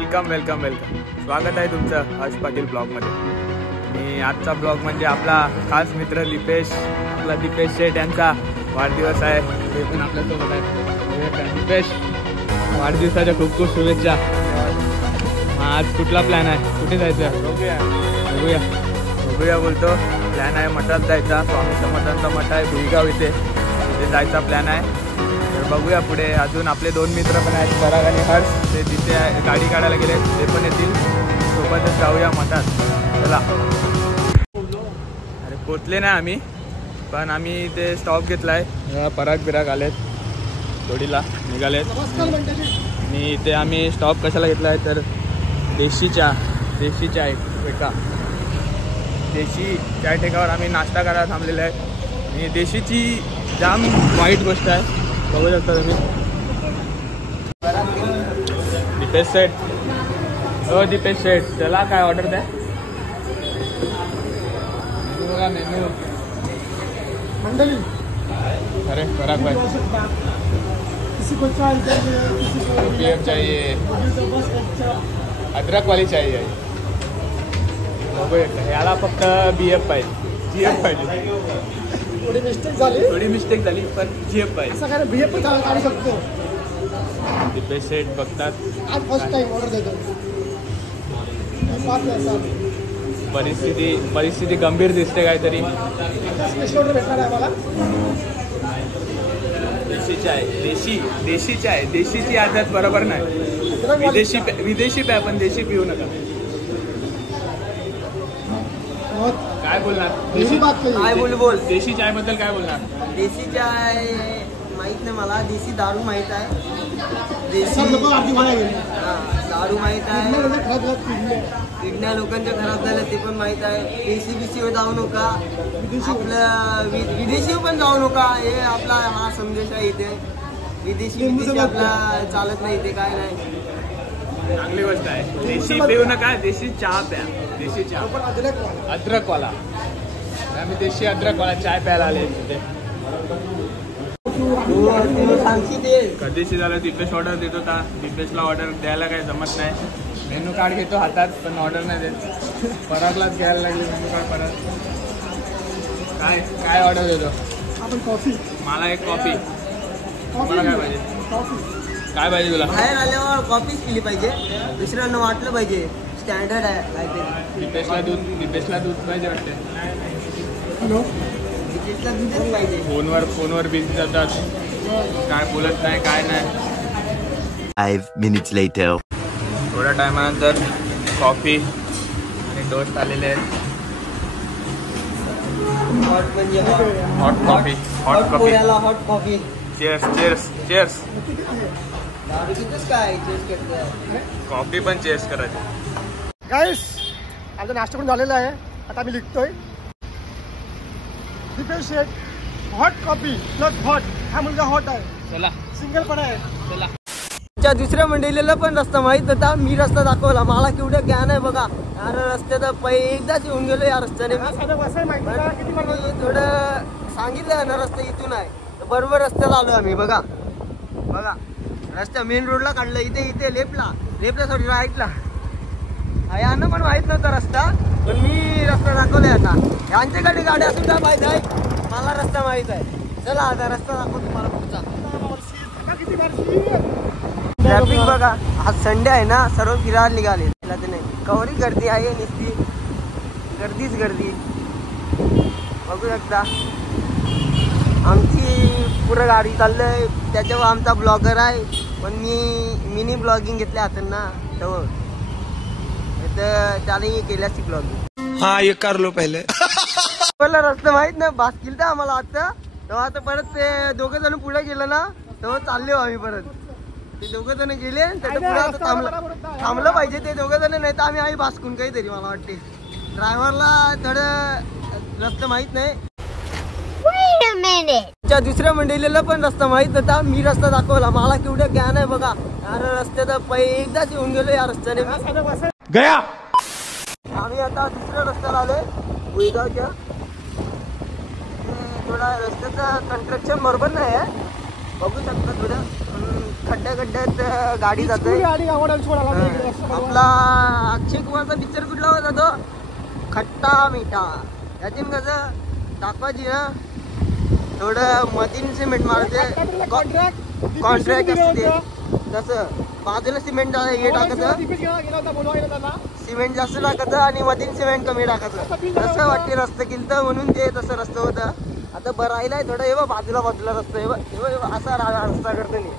Welcome welcome welcome. स्वागत आहे तुमचं हर्ष पाटील ब्लॉगमध्ये. आणि आजचा ब्लॉग म्हणजे आपला खास मित्र दीपेश, आपला दीपेश शेठ यांचा वाढदिवस आहे. ते पण आपल्यासोबत आहे. दीपेश, वाढदिवसाच्या खूप खूप शुभेच्छा. आज कुठला प्लॅन आहे? कुठे जायचं? बघूया बोलतो. प्लॅन आहे मठात जायचा. स्वामी समर्थांचा मठ आहे भुईगाव, इथे जायचा प्लॅन आहे. तर बघूया पुढे. अजून आपले दोन मित्र पण आहेत, पराग आणि हर्ष. ते तिथे गाडी काढायला गेले, ते पण येतील. सोबतच जाऊया मठात. चला. अरे पोचले नाही आम्ही, पण आम्ही ते स्टॉप घेतला आहे. पराग बिराग आलेत, जोडीला निघालेत. आणि इथे आम्ही स्टॉप कशाला घेतला आहे तर देशी चहा एका देशी चाय टेकावर आम्ही नाश्ता करायला थांबलेला आहे. आणि देशीची जाम वाईट गोष्ट आहे, बघू शकता तुम्ही. दीपेश सेठ, हो दीपेश सेठ, चला काय ऑर्डर द्या. बघा मेनू मंडली. अरे पराग भाई, BF चाहिए, अदरक वाली चाहिए. बघूया, याला फक्त BF पाहिजे, GF पाहिजे. थोडी मिस्टेक झाली पण GF पाहिजे. असं काय BF पण काढू शकतो. दीपेश सेठ बघतात. आज फर्स्ट टाइम ऑर्डर देतो. परिस्थिती गंभीर दिसते काहीतरी. स्पेशल ऑर्डर भेटणार आहे मला. देशी चाय. देशीची आदत बरोबर नाही. विदेशी प्या, पण देशी पिऊ नका. काय बोलणार? काय बोल देशी चाय बद्दल काय बोलणार? देशी चाय माहित नाही मला. देशी दारू माहित आहे. देशी दारू माहित आहे. किडण्या लोकांच्या खराब झाल्या ते पण माहित आहे. देशी जाऊ नका. आपलं विदेशी पण जाऊ नका. हे आपला हा संदेश आहे. इथे विदेशी आपला चालत नाही. इथे काय नाही. चांगली गोष्ट आहे. देशी पिऊ नका, देशी चहा प्या. देशी चहा अद्रकवाला. आम्ही देशी अद्रकवाला चाय प्यायला आले तिथे. कधीशी झालं दीपेश ऑर्डर देत होता. दीपेशला ऑर्डर द्यायला काही जमत नाही. मेनू कार्ड घेतो हातात पण ऑर्डर नाही देत. परागलाच घ्यायला लागली मेनू कार्ड. परत काय ऑर्डर देतो आपण? कॉफी. मला एक कॉफी. मला काय पाहिजे? काय पाहिजे तुला? बाहेर आल्यावर कॉफीच पिली पाहिजे. दुसऱ्यांना वाटलं पाहिजे स्टँडर्ड आहे काहीतरी. दीपेशला दूध पाहिजे वाटते. हॅलो, दीपेशला दूधच पाहिजे. फोनवर बिझी जातात, काय बोलत नाही काय नाही. 5 minutes later. थोड्या टायमानंतर कॉफी आणि टोस्ट आलेले आहेत. हॉट म्हणजे hot coffee. Hot coffee. Chairs. दारू कितीच काय चेस करते. कॉफी पण चेअर्स करायची. गाईस, आमचा नाश्ता करून झालेला आहे. आता आम्ही लिखतोय. दीपेश शेठ, हॉट कॉफी प्लस हॉट. हा मुलगा हॉट आहे. चला सिंगल पण आहे. चला. दुसऱ्या मंडळीला पण रस्ता माहित नव्हता. मी रस्ता दाखवला. मला केवढं ज्ञान आहे बघा. यार रस्त्यात एकदाच येऊन गेलो या रस्त्याने. थोडं सांगितलं ना रस्ता इथून आहे, बरोबर रस्त्याला आलो आम्ही. बघा रस्त्या मेन रोडला काढलं. इथे लेफ्टला सॉरी राईटला. यांना पण माहित नव्हता रस्ता, पण मी रस्ता दाखवलाय. आता यांच्याकडे गाडी असून काय माहित आहे, मला रस्ता माहित आहे. चला आता रस्ता दाखवतो तुम्हाला पुढचा. ट्रॅफिक बघा. आज संडे आहे ना, सर्व फिरायला निघाले. नाही कवरी गर्दी आहे, नुसती गर्दी. बघू शकता आमची पुरं गाडी चाललंय. त्याच्यावर आमचा ब्लॉगर आहे, पण मी मिनी ब्लॉगिंग घेतल्या हातात ना, तर त्याने केल्याची ब्लॉगिंग. हाँ ये कर लो पहले. मला रस्ता माहित नाही. बास केलं आम्हाला आता. तेव्हा आता परत ते दोघं जण पुढे गेलं ना, तेव्हा चालले आम्ही परत. ते दोघं जण गेले, त्याच्या पुढे थांबलं पाहिजे ते दोघं जण, नाही तर आम्ही बासकून काहीतरी. मला वाटते ड्रायव्हरला थोडं रस्ता माहित नाही. दुसऱ्या मंडळीला पण रस्ता माहित नव्हता. मी रस्ता दाखवला. मला केवढं ज्ञान आहे बघा. यार रस्त्यात एकदाच येऊन गेलो या रस्त्याने. गया. आम्ही आता दुसऱ्या रस्त्याला आलोय भुईगावच्या. थोडा रस्त्याचं कन्स्ट्रक्शन बरोबर नाही आहे, बघू शकता. थोडं खड्ड्यात गाडी जाते. आपला अक्षय कुमारचा पिक्चर कुठला होता तो खट्टा मिठा. यातून कसं दाखवायची ना थोडं मधीन सिमेंट मारते कॉन्ट्रॅक्ट असते तसं बाजूला सिमेंट हे टाकायचं सिमेंट जास्त टाकायचं आणि मधीन सिमेंट कमी टाकायचं तसं वाटते रस्ता केलं म्हणून ते तसं रस्ता होतं. आता बरं राहिलाय थोडं हे बाजूला रस्ता हे असा रस्ता करतो नाही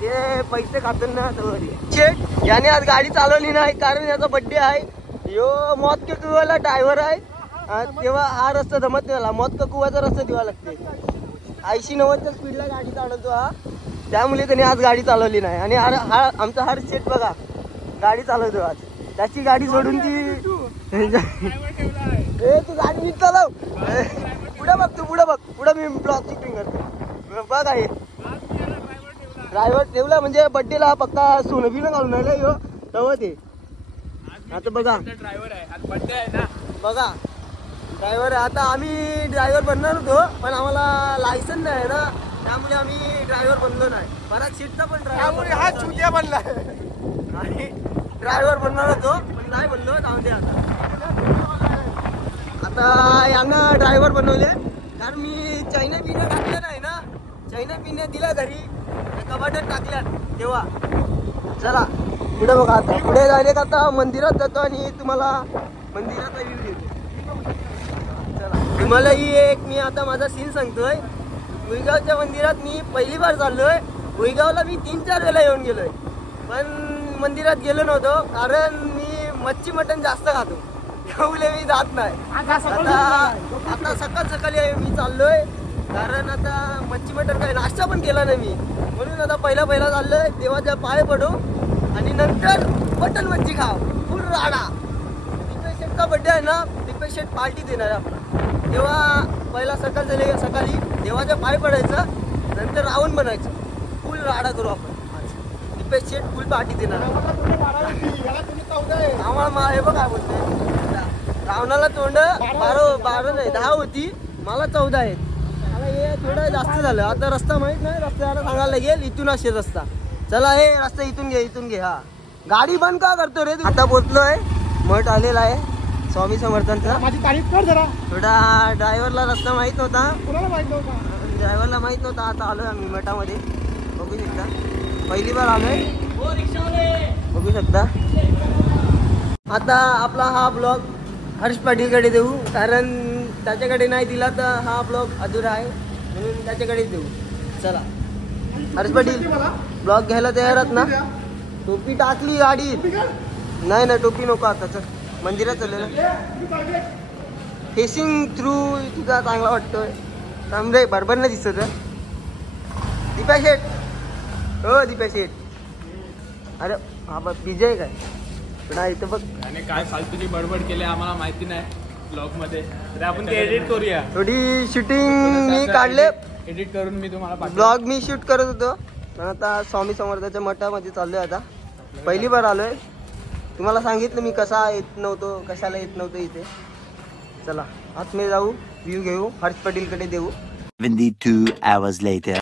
ते पैसे खातो ना शेट. याने आज गाडी चालवली नाही कारण याचा बड्डे आहे. यो मौत के कुवाला ड्रायव्हर आहे तेव्हा हा रस्ता जमत नाही. मौत का कुवाचा रस्ता द्यावा लागते 80-90च्या स्पीडला गाडी चालवतो हा त्यामुळे त्याने आज गाडी चालवली नाही. आणि हा आमचा हर शेट बघा गाडी चालवतो आज त्याची गाडी सोडून ती तू गाडी नीट चालव पुढे बघ तू पुढे मी ब्लॉग शूटिंग करतो बघ आहे ड्रायव्हर ठेवला म्हणजे बड्डेला पक्का सोनं बिनं घालून आलं यो तेव्हा ते. आता बघा ड्रायव्हर आहे आज बड्डे आहे ना बघा ड्रायव्हर आता आम्ही ड्रायव्हर बनणार होतो पण आम्हाला लायसन नाही ना त्यामुळे आम्ही ड्रायव्हर बनलो नाही. परत सीटचा पण ड्रायव्हर हा चुतिया बनला आणि ड्रायव्हर बनणार होतो पण नाही बनलो जाऊन दे. आता यांना ड्रायव्हर बनवले कारण मी चायना पिण्या टाकलं नाही ना चायना पिण्या दिला घरी कपाटात टाकल्या तेव्हा. चला पुढे बघा आता पुढे जायले का आता मंदिरात जातो आणि तुम्हाला मंदिराचा व्ह्यू देतो. चला तुम्हाला ही एक मी आता माझा सीन सांगतोय. भुईगावच्या मंदिरात मी पहिली बार चाललोय. भुईगावला मी 3-4 वेळा येऊन गेलोय पण मंदिरात गेलो नव्हतो कारण मी मच्छी मटण जास्त खातो त्यामुळे मी जात नाही. आता सकाळ सकाळी मी चाललोय कारण आता मच्छी मटण काही नाश्ता पण केला नाही मी म्हणून आता पहिला चाललोय देवाच्या पाय पडू आणि नंतर मटण मच्छी खाव फुल राडा. दीपेश शेटचा बड्डे आहे ना दीपेश शेट पार्टी देणार आहे आपला तेव्हा पहिला सकाळी देवाच्या पाय पडायचं नंतर रावण बनायचं फुल राडा करू आपण. दीपेश शेट फुल पार्टी देणार आम्हाला. हे बघ काय बोलते रावणाला तोंड 12 नाही 10 होती मला 14 आहेत. मला हे थोडं जास्त झालं. आता रस्ता माहित नाही रस्त्याला सांगायला लागेल इथून असेल रस्ता. चला हे रस्ता इथून घे हा गाडी बंद का करतो रे. आता पोचलोय मठ आलेला आहे स्वामी समर्थांचा. माझी तारीफ कर जरा. थोडा ड्रायव्हरला रस्ता माहित नव्हता कुणाला माहित नव्हता ड्रायव्हरला माहित नव्हता. आता आलोय आम्ही मठामध्ये बघू शकता पहिली बार आलोय बघू शकता. आता आपला हा ब्लॉग हर्ष पाटीलकडे देऊ कारण त्याच्याकडे नाही दिला तर हा ब्लॉग अधुरा आहे म्हणून त्याच्याकडेच देऊ. चला हर्ष पाटील ब्लॉग घ्यायला तयार आहात ना. टोपी टाकली गाडीत नाही टोपी नको आता चल मंदिरात चाललेलं फेसिंग थ्रू तुझा चांगला वाटतोय थांबरे बरोबर नाही दिसत. दीपा शेट हो दीपा शेट अरे हा बघ विजय काय पुन्हा इथं बघ आणि काय फालतूची बडबड केली आम्हाला माहिती नाही ब्लॉग मध्ये तर आपण ते एडिट करूया. थोडी शूटिंग मी काढले एडिट करून मी तुम्हाला ब्लॉग मी शूट करत होतो पण आता स्वामी समर्थाच्या मठामध्ये चाललोय. आता पहिली बार आलोय. तुम्हाला सांगितलं मी कशाला येत नव्हतो इथे. चला आतमध्ये जाऊ व्ह्यू घेऊ हर्ष पाटीलकडे देऊ. 72 hours later.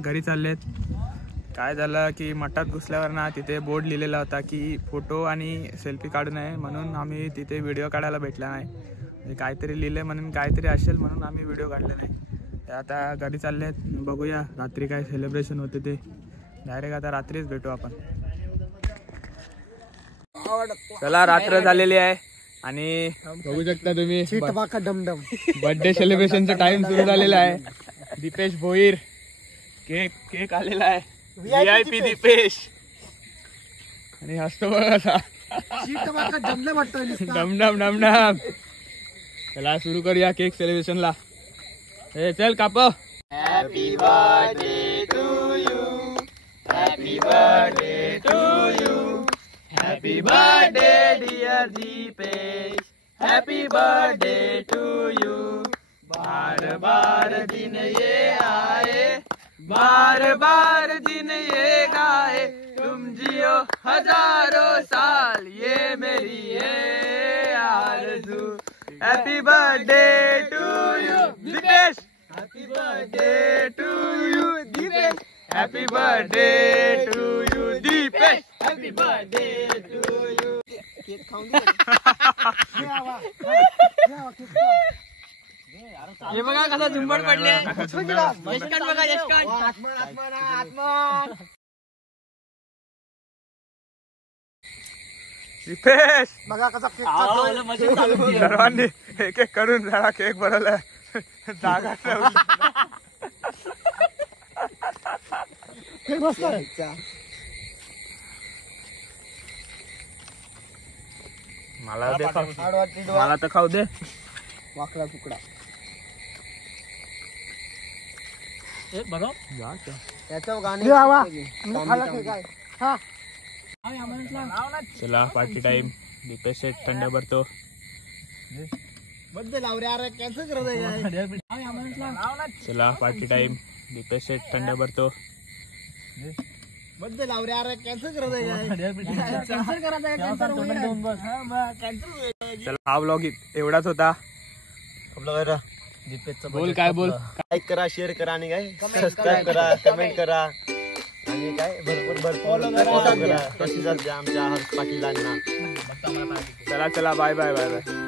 घरी चाललेत. काय झालं की मठात घुसल्यावर ना तिथे बोर्ड लिहिलेला होता की फोटो आणि सेल्फी काढू नये म्हणून आम्ही तिथे व्हिडिओ काढायला भेटला नाही. म्हणजे काहीतरी लिहिलंय म्हणून काहीतरी असेल म्हणून आम्ही व्हिडिओ काढले नाही. आता घरी चाललेत बघूया रात्री काय सेलिब्रेशन होते ते डायरेक्ट आता रात्रीच भेटू आपण. चला रात्र झालेली आहे आणि बघू शकता तुम्ही डमडम बर्थडे सेलिब्रेशनचा टाइम सुरू झालेला आहे. दीपेश भोईर केक आलेला आहे VIP दीपेश आणि हसतो बघ असा शीत माका जमले वाटतं नुसता. डमडम डमडम. चला सुरू करूया केक सेलिब्रेशनला. हे चल काप. Happy birthday to you. Happy birthday to you. Happy birthday dear Deepesh. Happy birthday to you. बार बार दिन ये आए, बार बार दिन ये गाए, तुम जियो हजारों साल, ये मेरी है आरज़ू. Happy birthday to you Deepesh. Happy birthday to you Deepesh. Happy birthday to you Deepesh. Happy birthday to you. Cake खाऊन हे बघा कसा झुंबड पडले. यशकांत बघा यशकांत. दीपेश बघा कसा केक सर्वांनी एक एक करून जरा केक बनवलाय. जागा केक मस्त आहे. मला दे खाऊ. मला तर खाऊ दे. वाकडा तुकडा त्याचं गाणे दे आवा. मी खाल्ला केक आहे. हा चला पार्टी टाइम. दीपेश शेट थंड भरतो. बड्डे लाव रे. अरे कॅन्सल करत आहे. चला पार्टी टाइम. दीपेश शेट थंड भरतो. बड्डे लाव रे. अरे कॅन्सल करत आहे. कॅन्सल करायचं. चला हा व्लॉग एवढाच होता. बोल काय बोल. लाईक करा, शेअर करा आणि काय सबस्क्राईब करा, कमेंट करा आणि काय भरपूर फॉलो करा. प्रतिसाद द्या आमच्या हर्ष पाटीलांना. चला चला बाय बाय बाय बाय.